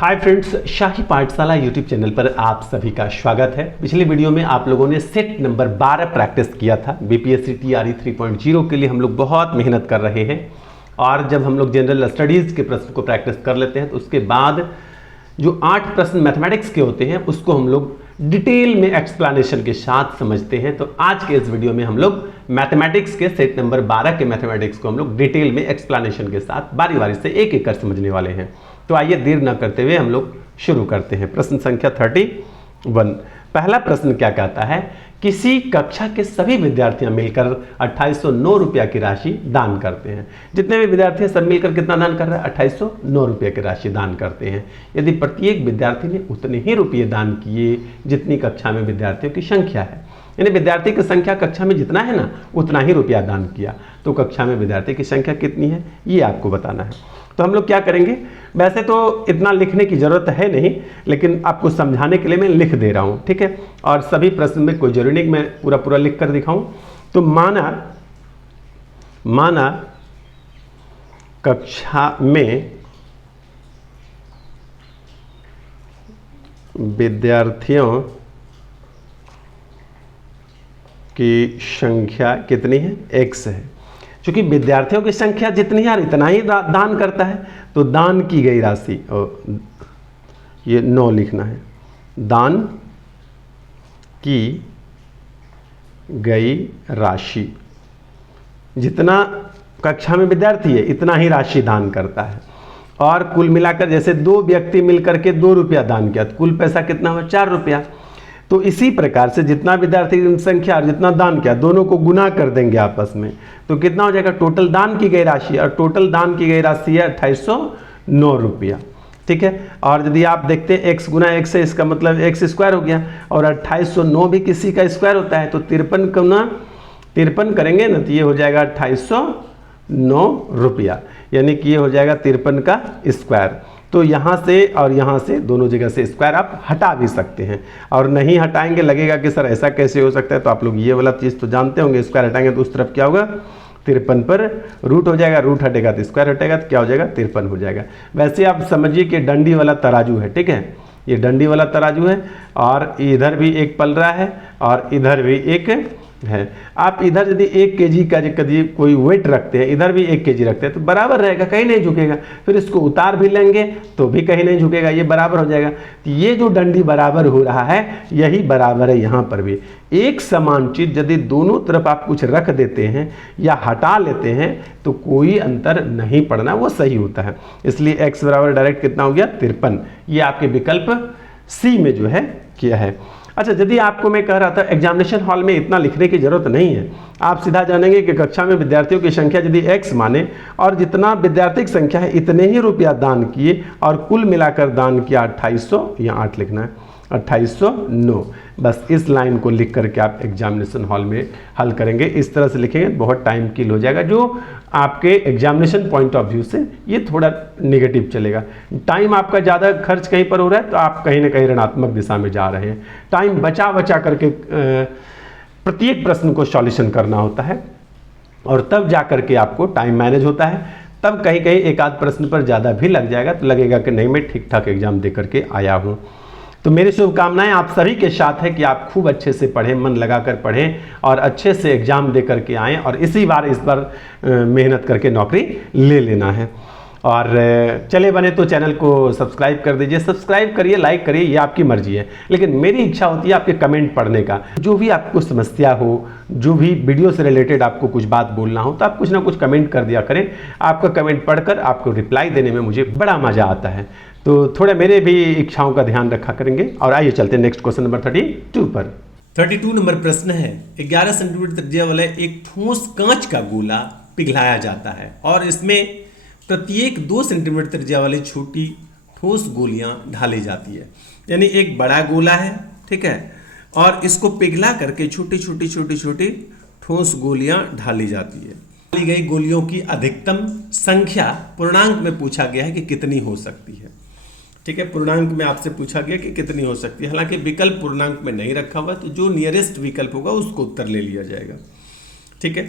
Hi friends, शाही पाठशाला YouTube channel पर आप सभी का स्वागत है। पिछली वीडियो में आप लोगों ने सेट नंबर 12 प्रैक्टिस किया था। बीपीएससी टीआरई 3.0 के लिए हम लोग बहुत मेहनत कर रहे हैं और जब हम लोग जनरल स्टडीज़ के प्रश्न को प्रैक्टिस कर लेते हैं तो उसके बाद जो 8 प्रश्न मैथमेटिक्स के होते हैं उसको हम लोग डिटेल में एक्सप्लेनेशन के साथ समझते हैं। तो आज के इस वीडियो में हम लोग मैथमेटिक्स के सेट नंबर 12 के मैथमेटिक्स को हम लोग डिटेल में एक्सप्लेनेशन के साथ बारी बारी से एक एक कर समझने वाले हैं। तो आइए देर न करते हुए हम लोग शुरू करते हैं। प्रश्न संख्या 31। पहला प्रश्न क्या कहता है, किसी कक्षा के सभी विद्यार्थियां मिलकर 2809 रुपया की राशि दान करते हैं। जितने भी विद्यार्थी सब मिलकर कितना दान कर रहे हैं, 2809 रुपये की राशि दान करते हैं। यदि प्रत्येक विद्यार्थी ने उतने ही रुपये दान किए जितनी कक्षा में विद्यार्थियों की संख्या है, यानी विद्यार्थी की संख्या कक्षा में जितना है ना उतना ही रुपया दान किया, तो कक्षा में विद्यार्थी की संख्या कितनी है ये आपको बताना है। तो हम लोग क्या करेंगे, वैसे तो इतना लिखने की जरूरत है नहीं, लेकिन आपको समझाने के लिए मैं लिख दे रहा हूँ, ठीक है। और सभी प्रश्न में कोई जरूरी नहीं मैं पूरा पूरा लिख कर दिखाऊं। तो माना कक्षा में विद्यार्थियों की संख्या कितनी है, x है। चूंकि विद्यार्थियों की संख्या जितनी है इतना ही दान करता है, तो दान की गई राशि, ये 9 लिखना है, दान की गई राशि, जितना कक्षा में विद्यार्थी है इतना ही राशि दान करता है। और कुल मिलाकर जैसे 2 व्यक्ति मिलकर के 2 रुपया दान किया तो कुल पैसा कितना हुआ, 4 रुपया। तो इसी प्रकार से जितना विद्यार्थी की संख्या और जितना दान किया दोनों को गुना कर देंगे आपस में, तो कितना हो जाएगा टोटल दान की गई राशि, और टोटल दान की गई राशि है 2809 रुपया, ठीक है। और यदि आप देखते हैं x गुना x है, इसका मतलब x स्क्वायर हो गया, और 2809 भी किसी का स्क्वायर होता है, तो 53 गुना 53 करेंगे ना तो ये हो जाएगा 2809 रुपया, यानी कि ये हो जाएगा 53 का स्क्वायर। तो यहाँ से और यहाँ से दोनों जगह से स्क्वायर आप हटा भी सकते हैं, और नहीं हटाएंगे लगेगा कि सर ऐसा कैसे हो सकता है, तो आप लोग ये वाला चीज़ तो जानते होंगे, स्क्वायर हटाएंगे तो उस तरफ क्या होगा 53 पर रूट हो जाएगा, रूट हटेगा तो स्क्वायर हटेगा तो क्या हो जाएगा 53 हो जाएगा। वैसे आप समझिए कि डंडी वाला तराजू है, ठीक है, ये डंडी वाला तराजू है और इधर भी एक पल रहा है और इधर भी एक है। आप इधर यदि 1 केजी का यदि कोई वेट रखते हैं, इधर भी 1 केजी रखते हैं तो बराबर रहेगा, कहीं नहीं झुकेगा। फिर इसको उतार भी लेंगे तो भी कहीं नहीं झुकेगा, ये बराबर हो जाएगा। तो ये जो डंडी बराबर हो रहा है यही बराबर है यहाँ पर भी। एक समान चीज यदि दोनों तरफ आप कुछ रख देते हैं या हटा लेते हैं तो कोई अंतर नहीं पड़ना, वो सही होता है। इसलिए x बराबर डायरेक्ट कितना हो गया 53, ये आपके विकल्प सी में जो है किया है। अच्छा, यदि आपको मैं कह रहा था एग्जामिनेशन हॉल में इतना लिखने की जरूरत नहीं है, आप सीधा जानेंगे कि कक्षा में विद्यार्थियों की संख्या यदि x माने और जितना विद्यार्थी की संख्या है इतने ही रुपया दान किए और कुल मिलाकर दान किया 2800, यहाँ 8 लिखना है, 2809। बस इस लाइन को लिख करके आप एग्जामिनेशन हॉल में हल करेंगे। इस तरह से लिखेंगे बहुत टाइम किल हो जाएगा, जो आपके एग्जामिनेशन पॉइंट ऑफ व्यू से ये थोड़ा नेगेटिव चलेगा। टाइम आपका ज़्यादा खर्च कहीं पर हो रहा है तो आप कहीं ना कहीं ऋणात्मक दिशा में जा रहे हैं। टाइम बचा बचा करके प्रत्येक प्रश्न को सॉल्यूशन करना होता है और तब जा करके आपको टाइम मैनेज होता है। तब कहीं कहीं एक आध प्रश्न पर ज़्यादा भी लग जाएगा तो लगेगा कि नहीं मैं ठीक ठाक एग्जाम दे करके आया हूँ। तो मेरी शुभकामनाएं आप सभी के साथ है कि आप खूब अच्छे से पढ़ें, मन लगाकर पढ़ें और अच्छे से एग्जाम दे करके आएँ और इस बार मेहनत करके नौकरी ले लेना है। और चले बने तो चैनल को सब्सक्राइब कर दीजिए, सब्सक्राइब करिए, लाइक करिए, ये आपकी मर्जी है, लेकिन मेरी इच्छा होती है आपके कमेंट पढ़ने का। जो भी आपको समस्या हो, जो भी वीडियो से रिलेटेड आपको कुछ बात बोलना हो तो आप कुछ ना कुछ कमेंट कर दिया करें। आपका कमेंट पढ़कर आपको रिप्लाई देने में मुझे बड़ा मज़ा आता है, तो थोड़ा मेरे भी इच्छाओं का ध्यान रखा करेंगे। और आइए चलते हैं नेक्स्ट क्वेश्चन नंबर 32 पर। 32 नंबर प्रश्न है, 11 सेंटीमीटर त्रिज्या वाला एक ठोस कांच का गोला पिघलाया जाता है और इसमें प्रत्येक 2 सेंटीमीटर त्रिज्या वाली छोटी ठोस गोलियां ढाली जाती है। यानी एक बड़ा गोला है, ठीक है, और इसको पिघला करके छोटी छोटी छोटी छोटी ठोस गोलियां ढाली जाती है। डाली गई गोलियों की अधिकतम संख्या पूर्णांक में पूछा गया है कि कितनी हो सकती है, ठीक है। पूर्णांक में आपसे पूछा गया कि कितनी हो सकती है, हालांकि विकल्प पूर्णांक में नहीं रखा हुआ, तो जो नियरेस्ट विकल्प होगा उसको उत्तर ले लिया जाएगा, ठीक है।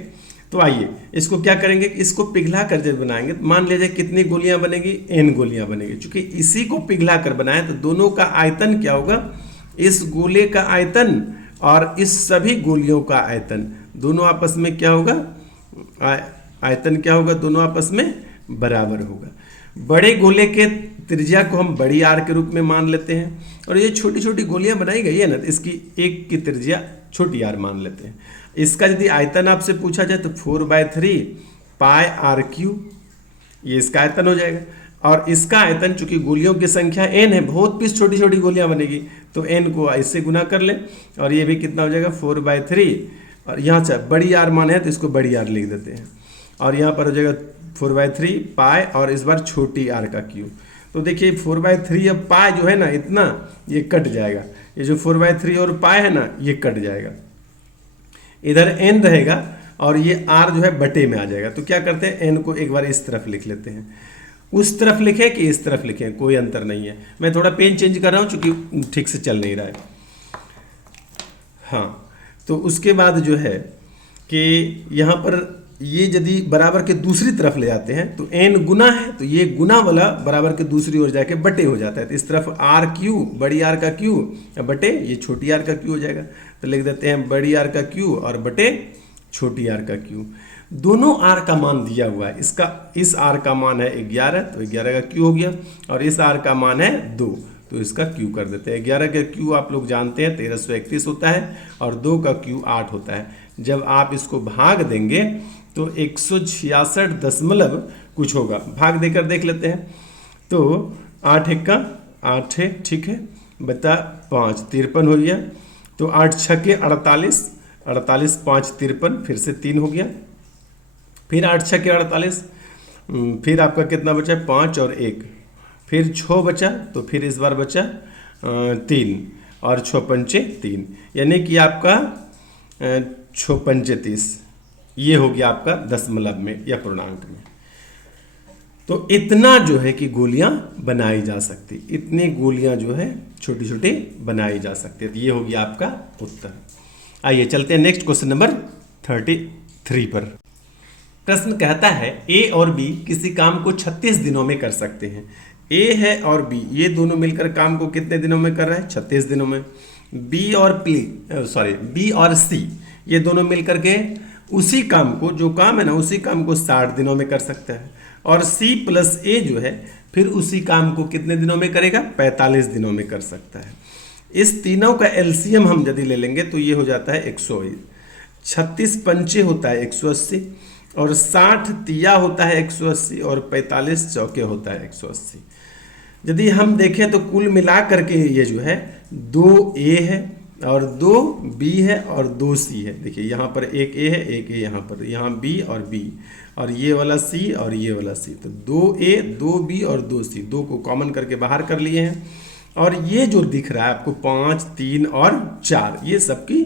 तो आइए इसको क्या करेंगे, इसको पिघला कर जब बनाएंगे तो मान लीजिए कितनी गोलियां बनेगी, n गोलियां बनेगी। चूंकि इसी को पिघला कर बनाए तो दोनों का आयतन क्या होगा, इस गोले का आयतन और इस सभी गोलियों का आयतन दोनों आपस में क्या होगा, आयतन क्या होगा, दोनों आपस में बराबर होगा। बड़े गोले के त्रिज्या को हम बड़ी आर के रूप में मान लेते हैं और ये छोटी छोटी गोलियां बनाई गई है ना, तो इसकी एक की त्रिज्या छोटी आर मान लेते हैं। इसका यदि आयतन आपसे पूछा जाए तो 4/3 पाई आर क्यू, ये इसका आयतन हो जाएगा। और इसका आयतन चूंकि गोलियों की संख्या n है, बहुत पीस छोटी छोटी गोलियां बनेगी, तो n को इससे गुना कर ले और ये भी कितना हो जाएगा 4/3, और यहाँ से बड़ी आर मान है तो इसको बड़ी आर लिख देते हैं और यहाँ पर हो जाएगा 4/3 पाई और इस बार छोटी आर का क्यू। तो देखिए 4/3 अब पाई जो है ना इतना, ये कट जाएगा, ये जो 4/3 और पाई है ना ये कट जाएगा, इधर n रहेगा और ये r जो है बटे में आ जाएगा। तो क्या करते हैं, n को एक बार इस तरफ लिख लेते हैं, उस तरफ लिखें कि इस तरफ लिखें कोई अंतर नहीं है। मैं थोड़ा पेन चेंज कर रहा हूँ क्योंकि ठीक से चल नहीं रहा है। हाँ, तो उसके बाद जो है कि यहाँ पर ये यदि बराबर के दूसरी तरफ ले जाते हैं तो n गुना है, तो ये गुना वाला बराबर के दूसरी ओर जाके बटे हो जाता है। तो इस तरफ आर क्यू, बड़ी आर का क्यू बटे ये छोटी आर का क्यू हो जाएगा। तो लिख देते हैं बड़ी आर का क्यू और बटे छोटी आर का क्यू। दोनों आर का मान दिया हुआ है, इसका इस आर का मान है 11, तो 11 का क्यू हो गया, और इस आर का मान है 2, तो इसका क्यू कर देते हैं। 11 का क्यू आप लोग जानते हैं 1331 होता है और 2 का क्यू 8 होता है। जब आप इसको भाग देंगे तो 166 दशमलव कुछ होगा, भाग देकर देख लेते हैं। तो 8 1 का 8 है, ठीक है, बता 5 53 हो गया। तो 8 6 के 48, 48 5 53, फिर से 3 हो गया, फिर 8 6 के 48, फिर आपका कितना बचा 5 और 1, फिर 6 बचा, तो फिर इस बार बचा 3 और 6 पंचे 3, यानी कि आपका 6 पंचे 30, ये हो गया आपका दशमलव में या पूर्णांक में। तो इतना जो है कि गोलियां बनाई जा सकती, इतनी गोलियां जो है छोटी छोटी बनाई जा सकती है। तो ये हो गया आपका उत्तर। आइए चलते हैं नेक्स्ट क्वेश्चन नंबर 33 पर। प्रश्न कहता है ए और बी किसी काम को 36 दिनों में कर सकते हैं। ए है और बी, ये दोनों मिलकर काम को कितने दिनों में कर रहे हैं, 36 दिनों में। बी और सी, ये दोनों मिलकर के उसी काम को, जो काम है ना उसी काम को 60 दिनों में कर सकता है। और सी प्लस ए जो है फिर उसी काम को कितने दिनों में करेगा, 45 दिनों में कर सकता है। इस तीनों का एलसीएम हम यदि ले लेंगे तो ये हो जाता है 120, 36 पंचे होता है 180, और 60 तिया होता है 180, और 45 चौके होता है 180। यदि हम देखें तो कुल मिला करके ये जो है 2 ए है और 2 बी है और 2 सी है। देखिए यहाँ पर एक ए है, एक ए यहाँ पर, यहाँ बी और बी, और ये वाला सी और ये वाला सी। तो 2 ए 2 बी और 2 सी, 2 को कॉमन करके बाहर कर लिए हैं। और ये जो दिख रहा है आपको 5 3 और 4, ये सबकी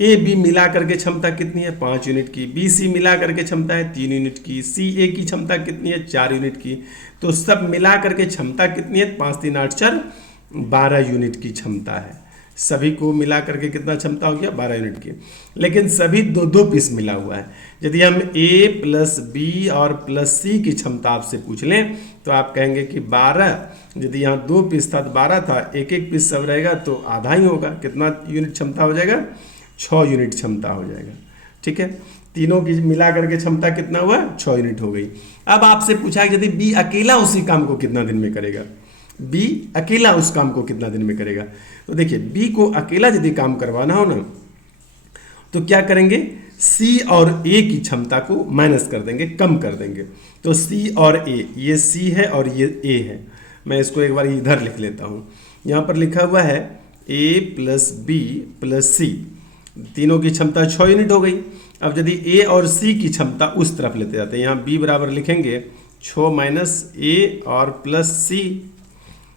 ए बी मिला करके क्षमता कितनी है, 5 यूनिट की। बी सी मिला करके क्षमता है 3 यूनिट की। सी ए की क्षमता कितनी है, 4 यूनिट की। तो सब मिला करके क्षमता कितनी है, 5 3 8 4 12 यूनिट की क्षमता है। सभी को मिला करके कितना क्षमता हो गया, 12 यूनिट की। लेकिन सभी 2-2 पीस मिला हुआ है। यदि हम ए प्लस बी और प्लस सी की क्षमता आपसे पूछ लें तो आप कहेंगे कि 12, यदि यहाँ 2 पीस था तो 12 था, एक एक पीस सब रहेगा तो आधा ही होगा। कितना यूनिट क्षमता हो जाएगा, 6 यूनिट क्षमता हो जाएगा। ठीक है, तीनों की मिला करके क्षमता कितना हुआ, 6 यूनिट हो गई। अब आपसे पूछा यदि बी अकेला उसी काम को कितना दिन में करेगा, बी अकेला उस काम को कितना दिन में करेगा। तो देखिए बी को अकेला यदि काम करवाना हो ना तो क्या करेंगे, सी और ए की क्षमता को माइनस कर देंगे, कम कर देंगे। तो सी और ए, ये सी है और ये ए है। मैं इसको एक बार इधर लिख लेता हूँ। यहाँ पर लिखा हुआ है ए प्लस बी प्लस सी, तीनों की क्षमता 6 यूनिट हो गई। अब यदि ए और सी की क्षमता उस तरफ लेते जाते हैं, यहाँ बी बराबर लिखेंगे 6 माइनस ए और प्लस सी।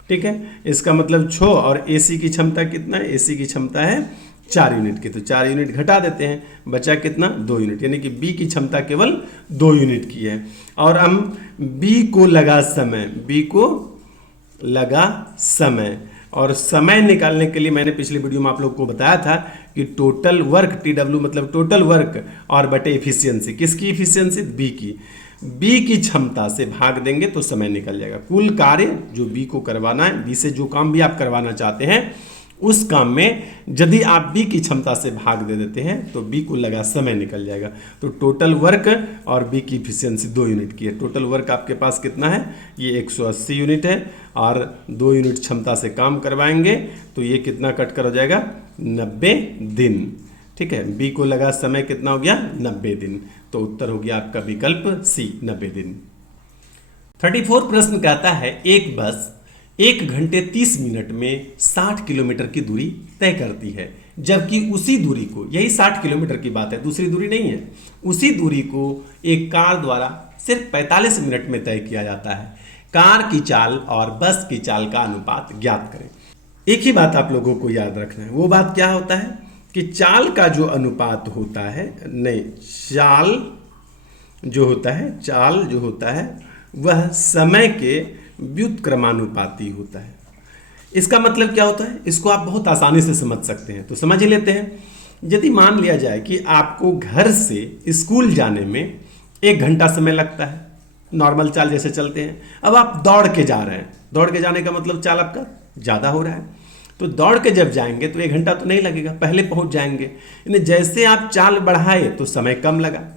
ठीक है, इसका मतलब 6 और ए सी की क्षमता कितना है, ए सी की क्षमता है 4 यूनिट की। तो 4 यूनिट घटा देते हैं, बचा कितना, 2 यूनिट, यानी कि बी की क्षमता केवल 2 यूनिट की है। और हम बी को लगा समय, बी को लगा समय। और समय निकालने के लिए मैंने पिछली वीडियो में आप लोग को बताया था कि टोटल वर्क, TW मतलब टोटल वर्क और बटे इफिशियंसी, किसकी इफिशियंसी, बी की। बी की क्षमता से भाग देंगे तो समय निकल जाएगा। कुल कार्य जो बी को करवाना है, बी से जो काम भी आप करवाना चाहते हैं उस काम में यदि आप बी की क्षमता से भाग दे देते हैं तो बी को लगा समय निकल जाएगा। तो टोटल वर्क और बी की इफिशियंसी 2 यूनिट की है। टोटल वर्क आपके पास कितना है, ये 180 यूनिट है और 2 यूनिट क्षमता से काम करवाएंगे तो ये कितना कट कर हो जाएगा, 90 दिन। ठीक है, बी को लगा समय कितना हो गया, 90 दिन। तो उत्तर हो गया आपका विकल्प सी, 90 दिन। 34 प्रश्न कहता है एक बस 1 घंटे 30 मिनट में 60 किलोमीटर की दूरी तय करती है, जबकि उसी दूरी को, यही 60 किलोमीटर की बात है, दूसरी दूरी नहीं है, उसी दूरी को एक कार द्वारा सिर्फ 45 मिनट में तय किया जाता है। कार की चाल और बस की चाल का अनुपात ज्ञात करें। एक ही बात आप लोगों को याद रखना है, वो बात क्या होता है कि चाल का जो अनुपात होता है, नहीं, चाल जो होता है वह समय के व्युत्क्रमानुपाती होता है। इसका मतलब क्या होता है, इसको आप बहुत आसानी से समझ सकते हैं, तो समझ ही लेते हैं। यदि मान लिया जाए कि आपको घर से स्कूल जाने में 1 घंटा समय लगता है, नॉर्मल चाल जैसे चलते हैं, अब आप दौड़ के जा रहे हैं, दौड़ के जाने का मतलब चाल आपका ज़्यादा हो रहा है, तो दौड़ के जब जाएंगे तो 1 घंटा तो नहीं लगेगा, पहले पहुंच जाएंगे। यानी जैसे आप चाल बढ़ाए तो समय कम लगा।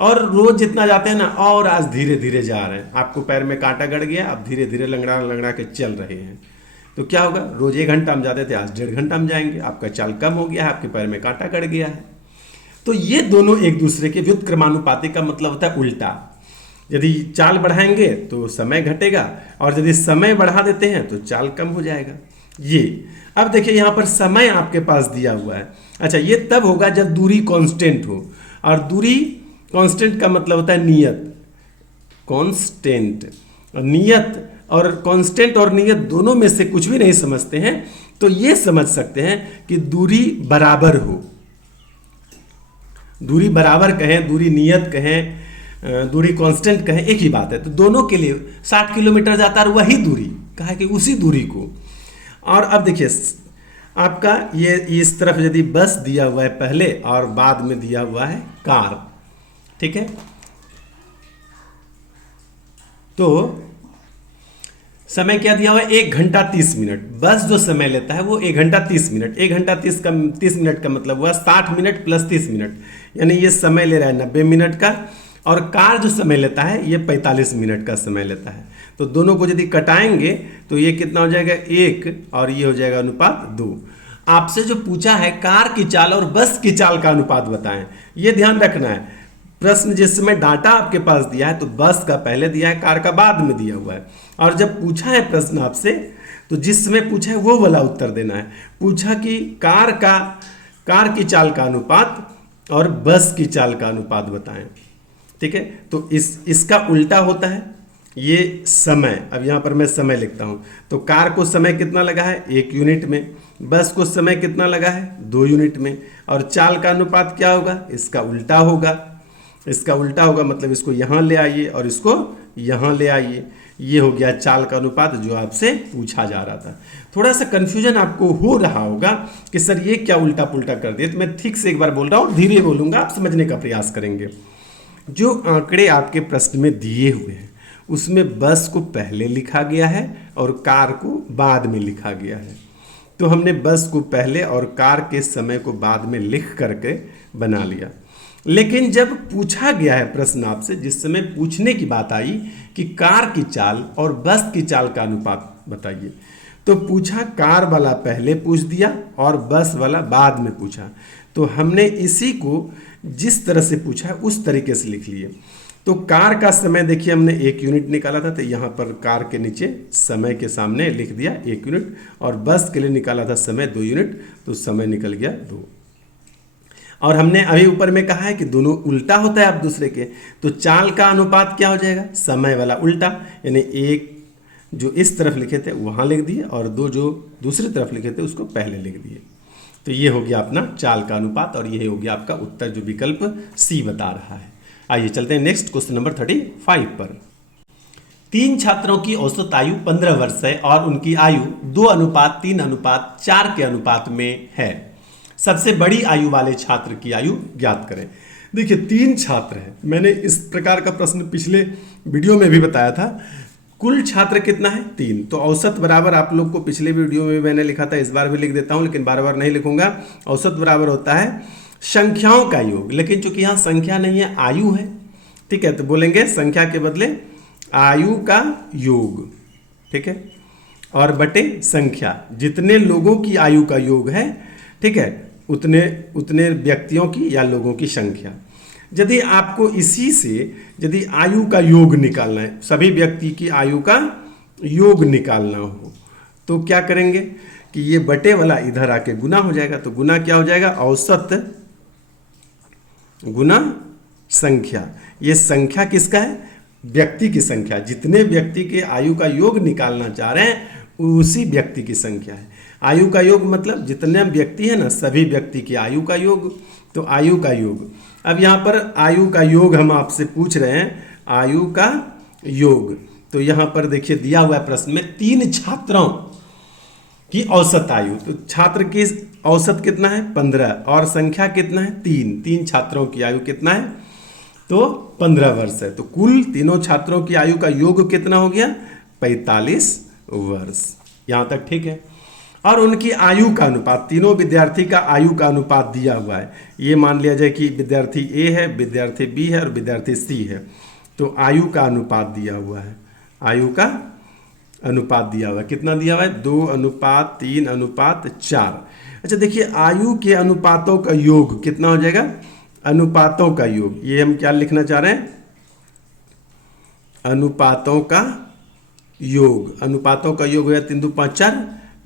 और रोज जितना जाते हैं ना, और आज धीरे धीरे जा रहे हैं, आपको पैर में कांटा गड़ गया, अब धीरे धीरे लंगड़ा लंगड़ा के चल रहे हैं, तो क्या होगा, रोज 1 घंटा में जाते थे, आज 1.5 घंटा में जाएंगे, आपका चाल कम हो गया है, आपके पैर में कांटा गड़ गया है। तो ये दोनों एक दूसरे के व्युत्क्रमानुपाती का मतलब होता है उल्टा। यदि चाल बढ़ाएंगे तो समय घटेगा और यदि समय बढ़ा देते हैं तो चाल कम हो जाएगा। ये अब देखिए यहाँ पर समय आपके पास दिया हुआ है। अच्छा, ये तब होगा जब दूरी कांस्टेंट हो, और दूरी कांस्टेंट का मतलब होता है नियत, कांस्टेंट। नियत और कांस्टेंट और नियत दोनों में से कुछ भी नहीं समझते हैं तो ये समझ सकते हैं कि दूरी बराबर हो, दूरी बराबर कहें, दूरी नियत कहें, दूरी कांस्टेंट कहें, एक ही बात है। तो दोनों के लिए 60 किलोमीटर जाता है, वही दूरी कहा कि उसी दूरी को। और अब देखिए आपका ये इस तरफ यदि बस दिया हुआ है पहले और बाद में दिया हुआ है कार, ठीक है, तो समय क्या दिया हुआ है, 1 घंटा 30 मिनट। बस जो समय लेता है वो 1 घंटा 30 मिनट, 1 घंटा 30 मिनट का मतलब हुआ 60 मिनट प्लस 30 मिनट, यानी ये समय ले रहा है 90 मिनट का। और कार जो समय लेता है ये 45 मिनट का समय लेता है। तो दोनों को यदि कटाएंगे तो ये कितना हो जाएगा, 1, और ये हो जाएगा अनुपात 2। आपसे जो पूछा है कार की चाल और बस की चाल का अनुपात बताएं, ये ध्यान रखना है। प्रश्न जिस समय डाटा आपके पास दिया है तो बस का पहले दिया है, कार का बाद में दिया हुआ है। और जब पूछा है प्रश्न आपसे तो जिस समय पूछा है वो वाला उत्तर देना है। पूछा कि कार की चाल का अनुपात और बस की चाल का अनुपात बताएं, ठीक है। तो इसका उल्टा होता है ये समय। अब यहाँ पर मैं समय लिखता हूँ, तो कार को समय कितना लगा है, 1 यूनिट में, बस को समय कितना लगा है, 2 यूनिट में। और चाल का अनुपात क्या होगा, इसका उल्टा होगा। इसका उल्टा होगा मतलब इसको यहाँ ले आइए और इसको यहाँ ले आइए। ये हो गया चाल का अनुपात जो आपसे पूछा जा रहा था। थोड़ा सा कन्फ्यूजन आपको हो रहा होगा कि सर ये क्या उल्टा पुल्टा कर दिया, तो मैं ठीक से एक बार बोल रहा हूँ, धीरे बोलूँगा, आप समझने का प्रयास करेंगे। जो आंकड़े आपके प्रश्न में दिए हुए हैं उसमें बस को पहले लिखा गया है और कार को बाद में लिखा गया है। तो हमने बस को पहले और कार के समय को बाद में लिख करके बना लिया। लेकिन जब पूछा गया है प्रश्न आपसे, जिस समय पूछने की बात आई कि कार की चाल और बस की चाल का अनुपात बताइए, तो पूछा कार वाला पहले पूछ दिया और बस वाला बाद में पूछा। तो हमने इसी को जिस तरह से पूछा है उस तरीके से लिख लिए। तो कार का समय देखिए हमने 1 यूनिट निकाला था, तो यहाँ पर कार के नीचे समय के सामने लिख दिया 1 यूनिट, और बस के लिए निकाला था समय 2 यूनिट, तो समय निकल गया 2। और हमने अभी ऊपर में कहा है कि दोनों उल्टा होता है आप दूसरे के, तो चाल का अनुपात क्या हो जाएगा, समय वाला उल्टा, यानी 1 जो इस तरफ लिखे थे वहाँ लिख दिए और 2 जो दूसरी तरफ लिखे थे उसको पहले लिख दिए। तो ये हो गया अपना चाल का अनुपात और ये हो गया आपका उत्तर जो विकल्प सी बता रहा है। आइए चलते हैं नेक्स्ट क्वेश्चन नंबर 35 पर। 3 छात्रों की औसत आयु 15 वर्ष है और उनकी आयु 2:3:4 के अनुपात में है। सबसे बड़ी आयु वाले छात्र की आयु ज्ञात करें। देखिए 3 छात्र हैं, मैंने इस प्रकार का प्रश्न पिछले वीडियो में भी बताया था। कुल छात्र कितना है 3, तो औसत बराबर, आप लोग को पिछले वीडियो में मैंने लिखा था, इस बार भी लिख देता हूं लेकिन बार बार नहीं लिखूंगा। औसत बराबर होता है संख्याओं का योग, लेकिन चूंकि यहाँ संख्या नहीं है, आयु है, ठीक है, तो बोलेंगे संख्या के बदले आयु का योग, ठीक है, और बटे संख्या, जितने लोगों की आयु का योग है, ठीक है, उतने व्यक्तियों की या लोगों की संख्या। यदि आपको इसी से यदि आयु का योग निकालना है, सभी व्यक्ति की आयु का योग निकालना हो, तो क्या करेंगे कि ये बटे वाला इधर आके गुना हो जाएगा। तो गुना क्या हो जाएगा, औसत गुना संख्या। ये संख्या किसका है, व्यक्ति की संख्या, जितने व्यक्ति के आयु का योग निकालना चाह रहे हैं उसी व्यक्ति की संख्या है। आयु का योग मतलब जितने व्यक्ति है ना, सभी व्यक्ति की आयु का योग, तो आयु का योग। अब यहाँ पर आयु का योग हम आपसे पूछ रहे हैं, आयु का योग। तो यहाँ पर देखिए दिया हुआ है प्रश्न में 3 छात्रों की औसत आयु, तो छात्र की औसत कितना है 15 और संख्या कितना है 3 छात्रों की आयु कितना है, तो 15 वर्ष है। तो कुल तीनों छात्रों की आयु का योग कितना हो गया 45 वर्ष। यहाँ तक ठीक है। और उनकी आयु का अनुपात, तीनों विद्यार्थी का आयु का अनुपात दिया हुआ है। ये मान लिया जाए कि विद्यार्थी ए है, विद्यार्थी बी है और विद्यार्थी सी है। तो आयु का अनुपात दिया हुआ है, आयु का अनुपात दिया हुआ है, कितना दिया हुआ है 2:3:4। अच्छा देखिए आयु के अनुपातों का योग कितना हो जाएगा, अनुपातों का योग, ये हम क्या लिखना चाह रहे हैं, अनुपातों का योग। अनुपातों का योग हो गया 3 2 5 4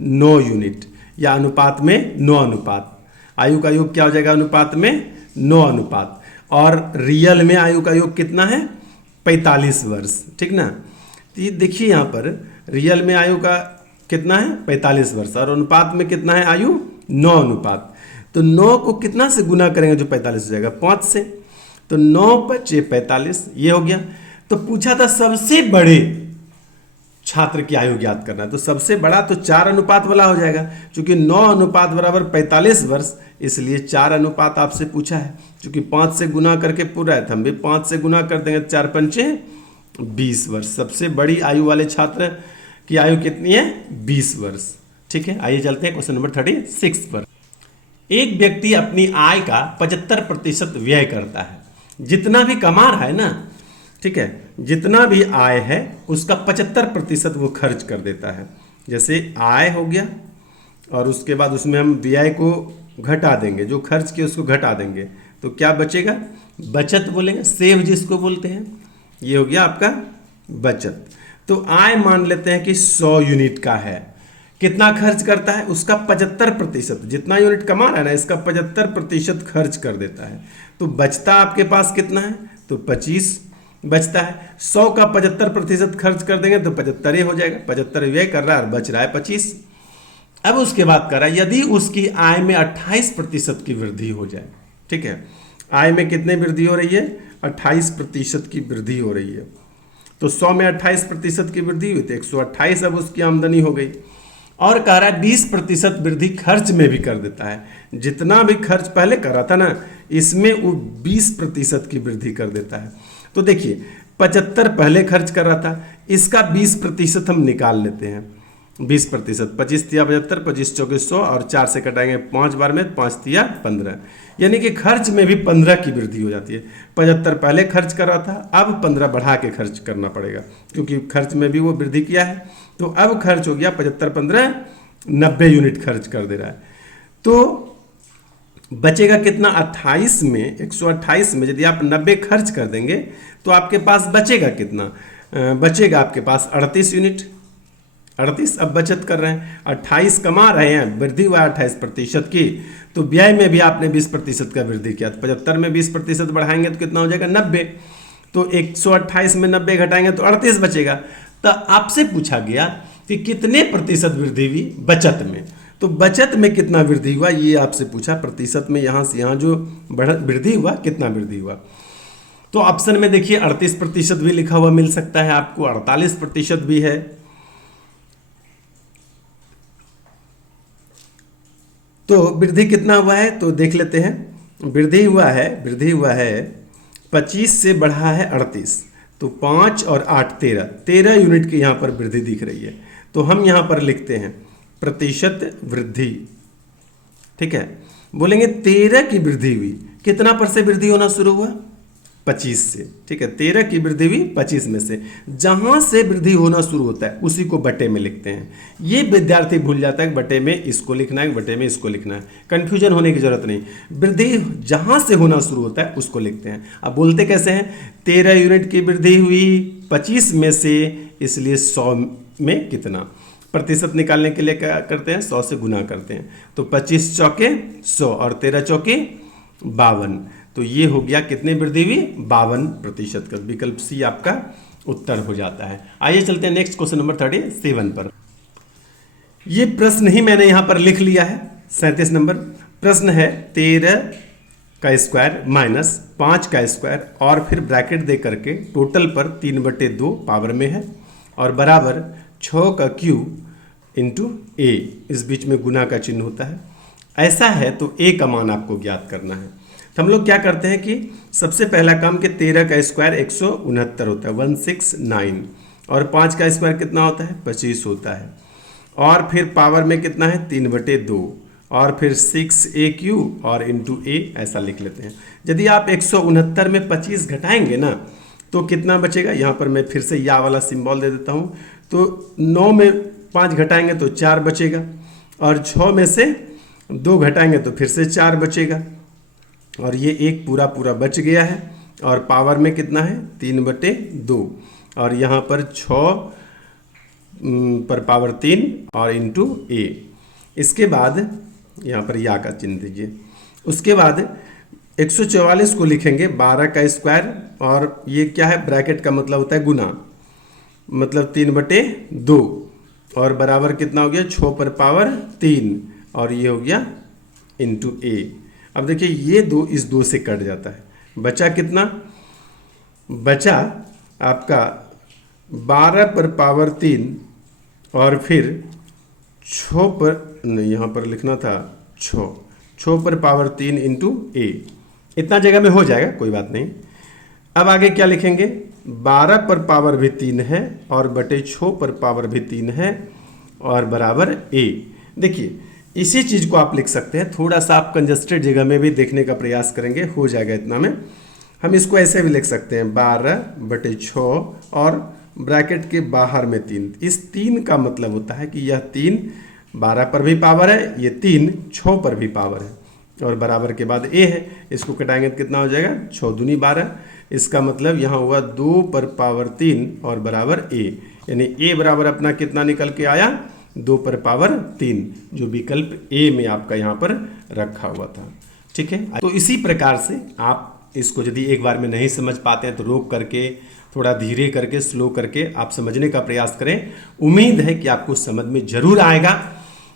9 यूनिट, या अनुपात में 9 अनुपात। आयु का योग क्या हो जाएगा, अनुपात में 9 अनुपात। और रियल में आयु का योग कितना है 45 वर्ष, ठीक ना। तो ये देखिए यहाँ पर रियल में आयु का कितना है 45 वर्ष और अनुपात में कितना है आयु 9 अनुपात। तो 9 को कितना से गुना करेंगे जो 45 हो जाएगा 5 से, तो 9 × 5 = 45, ये हो गया। तो पूछा था सबसे बड़े छात्र की आयु ज्ञात करना, तो सबसे बड़ा तो 4 अनुपात वाला हो जाएगा, क्योंकि 9 अनुपात बराबर 45 वर्ष, इसलिए 4 अनुपात आपसे पूछा है। क्योंकि 5 से गुना करके पूरा है, तो हम भी 5 से गुना कर देंगे, 4 × 5 = 20 वर्ष। सबसे बड़ी आयु वाले छात्र की आयु कितनी है 20 वर्ष, ठीक है। आइए चलते हैं क्वेश्चन नंबर 36 पर। एक व्यक्ति अपनी आय का 75% व्यय करता है, जितना भी कमा रहा है ना, ठीक है, जितना भी आय है उसका 75% वो खर्च कर देता है। जैसे आय हो गया और उसके बाद उसमें हम व्यय को घटा देंगे, जो खर्च किए उसको घटा देंगे, तो क्या बचेगा, बचत बोलेंगे, सेव जिसको बोलते हैं, ये हो गया आपका बचत। तो आय मान लेते हैं कि 100 यूनिट का है, कितना खर्च करता है उसका 75%, जितना यूनिट कमा रहा है ना इसका 75% खर्च कर देता है। तो बचता आपके पास कितना है, तो 25 बचता है। 100 का 75% खर्च कर देंगे तो 75 हो जाएगा, 75 व्यय कर रहा है और बच रहा है 25। अब उसके बाद कर रहा है यदि उसकी आय में 28% की वृद्धि हो जाए, ठीक है, आय में कितने वृद्धि हो रही है 28% की वृद्धि हो रही है। तो 100 में 28% की वृद्धि हुई तो 128 अब उसकी आमदनी हो गई। और कह रहा है 20% वृद्धि खर्च में भी कर देता है, जितना भी खर्च पहले कर रहा था ना इसमें वो 20% की वृद्धि कर देता है। तो देखिए 75 पहले खर्च कर रहा था, इसका 20% हम निकाल लेते हैं। 20%, 25 × 75, 25 × 4 100 और 4 से कटाएंगे 5 बार में, 5 × 15, यानी कि खर्च में भी 15 की वृद्धि हो जाती है। 75 पहले खर्च कर रहा था, अब 15 बढ़ा के खर्च करना पड़ेगा, क्योंकि खर्च में भी वो वृद्धि किया है। तो अब खर्च हो गया 75 15 90 यूनिट खर्च कर दे रहा है। तो बचेगा कितना 28 में 128 में यदि आप 90 खर्च कर देंगे तो आपके पास बचेगा कितना, बचेगा आपके पास 38 यूनिट। 38 अब बचत कर रहे हैं, 28 कमा रहे हैं, वृद्धि हुआ 28% की, तो व्यय में भी आपने 20% का वृद्धि किया। तो 75 में 20% बढ़ाएंगे तो कितना हो जाएगा 90। तो 128 में 90 घटाएंगे तो 38 बचेगा। तो आपसे पूछा गया कि कितने प्रतिशत वृद्धि हुई बचत में, तो बचत में कितना वृद्धि हुआ ये आपसे पूछा। प्रतिशत में यहाँ से यहाँ जो वृद्धि हुआ कितना वृद्धि हुआ। तो ऑप्शन में देखिए 38% भी लिखा हुआ मिल सकता है आपको, 48% भी है। तो वृद्धि कितना हुआ है तो देख लेते हैं। वृद्धि हुआ है 25 से बढ़ा है 38, तो 5 और 8 13 यूनिट की यहाँ पर वृद्धि दिख रही है। तो हम यहाँ पर लिखते हैं प्रतिशत वृद्धि। ठीक है, बोलेंगे 13 की वृद्धि हुई, कितना पर से वृद्धि होना शुरू हुआ? 25 से। ठीक है, 13 की वृद्धि हुई 25 में से। जहां से वृद्धि होना शुरू होता है उसी को बटे में लिखते हैं। ये विद्यार्थी भूल जाता है कि बटे में इसको लिखना है, बटे में इसको लिखना है। कंफ्यूजन होने की जरूरत नहीं, वृद्धि जहां से होना शुरू होता है उसको लिखते हैं। अब बोलते कैसे हैं? 13 यूनिट की वृद्धि हुई 25 में से, इसलिए 100 में कितना? प्रतिशत निकालने के लिए क्या करते हैं? 100 से गुना करते हैं। तो 25 चौके 100 और 13 चौके 52, तो ये हो गया कितने वृद्धि हुई? 52% का। विकल्प सी आपका उत्तर हो जाता है। आइए चलते हैं नेक्स्ट क्वेश्चन नंबर 37 पर। ये प्रश्न ही मैंने यहां पर लिख लिया है। 37 नंबर प्रश्न है 13 का स्क्वायर माइनस 5 का स्क्वायर और फिर ब्रैकेट दे करके टोटल पर 3/2 पावर में है और बराबर 6 का क्यूब इंटू ए, इस बीच में गुना का चिन्ह होता है। ऐसा है तो ए का मान आपको ज्ञात करना है। तो हम लोग क्या करते हैं कि सबसे पहला काम कि 13 का स्क्वायर 169 होता है, 169, और 5 का स्क्वायर कितना होता है? 25 होता है, और फिर पावर में कितना है? 3/2, और फिर 6a³ और इंटू ए, ऐसा लिख लेते हैं। यदि आप 169 में 25 घटाएंगे ना तो कितना बचेगा? यहाँ पर मैं फिर से या वाला सिंबल दे देता हूँ। तो 9 में 5 घटाएंगे तो 4 बचेगा, और 6 में से 2 घटाएंगे तो फिर से 4 बचेगा, और ये एक पूरा पूरा बच गया है। और पावर में कितना है? 3/2, और यहाँ पर 6 पर पावर 3 और इंटू ए। इसके बाद यहाँ पर या का चिन्ह दीजिए। उसके बाद 144 को लिखेंगे 12 का स्क्वायर, और ये क्या है? ब्रैकेट का मतलब होता है गुना, मतलब 3/2, और बराबर कितना हो गया? 6 पर पावर 3, और ये हो गया इंटू ए। अब देखिए ये 2 इस 2 से कट जाता है, बचा कितना? बचा आपका 12 पर पावर 3 और फिर 6 पर, नहीं यहाँ पर लिखना था 6 पर पावर 3 इंटू ए। इतना जगह में हो जाएगा, कोई बात नहीं। अब आगे क्या लिखेंगे? 12 पर पावर भी 3 है और बटे 6 पर पावर भी 3 है और बराबर ए। देखिए इसी चीज़ को आप लिख सकते हैं, थोड़ा सा आप कंजस्टेड जगह में भी देखने का प्रयास करेंगे, हो जाएगा इतना में। हम इसको ऐसे भी लिख सकते हैं 12/6 और ब्रैकेट के बाहर में 3। इस 3 का मतलब होता है कि यह 3 12 पर भी पावर है, ये 3 6 पर भी पावर है, और बराबर के बाद ए है। इसको कटाएंगे तो कितना हो जाएगा? 6 दूनी 12। इसका मतलब यहाँ हुआ 2 पर पावर 3 और बराबर ए, यानी ए बराबर अपना कितना निकल के आया? 2 पर पावर 3, जो विकल्प ए में आपका यहाँ पर रखा हुआ था। ठीक है, तो इसी प्रकार से आप इसको यदि एक बार में नहीं समझ पाते हैं तो रोक करके, थोड़ा धीरे करके, स्लो करके आप समझने का प्रयास करें। उम्मीद है कि आपको समझ में जरूर आएगा,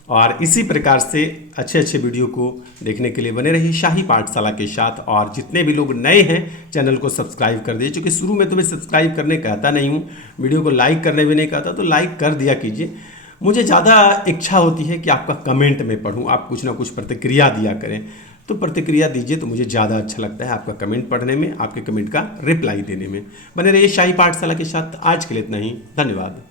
और इसी प्रकार से अच्छे अच्छे वीडियो को देखने के लिए बने रहिए शाही पाठशाला के साथ। और जितने भी लोग नए हैं चैनल को सब्सक्राइब कर दीजिए, क्योंकि शुरू में तो मैं सब्सक्राइब करने कहता नहीं हूँ, वीडियो को लाइक करने भी नहीं कहता, तो लाइक कर दिया कीजिए। मुझे ज़्यादा इच्छा होती है कि आपका कमेंट में पढूं, आप कुछ ना कुछ प्रतिक्रिया दिया करें, तो प्रतिक्रिया दीजिए तो मुझे ज़्यादा अच्छा लगता है आपका कमेंट पढ़ने में, आपके कमेंट का रिप्लाई देने में। बने रहिए शाही पाठशाला के साथ। आज के लिए इतना ही, धन्यवाद।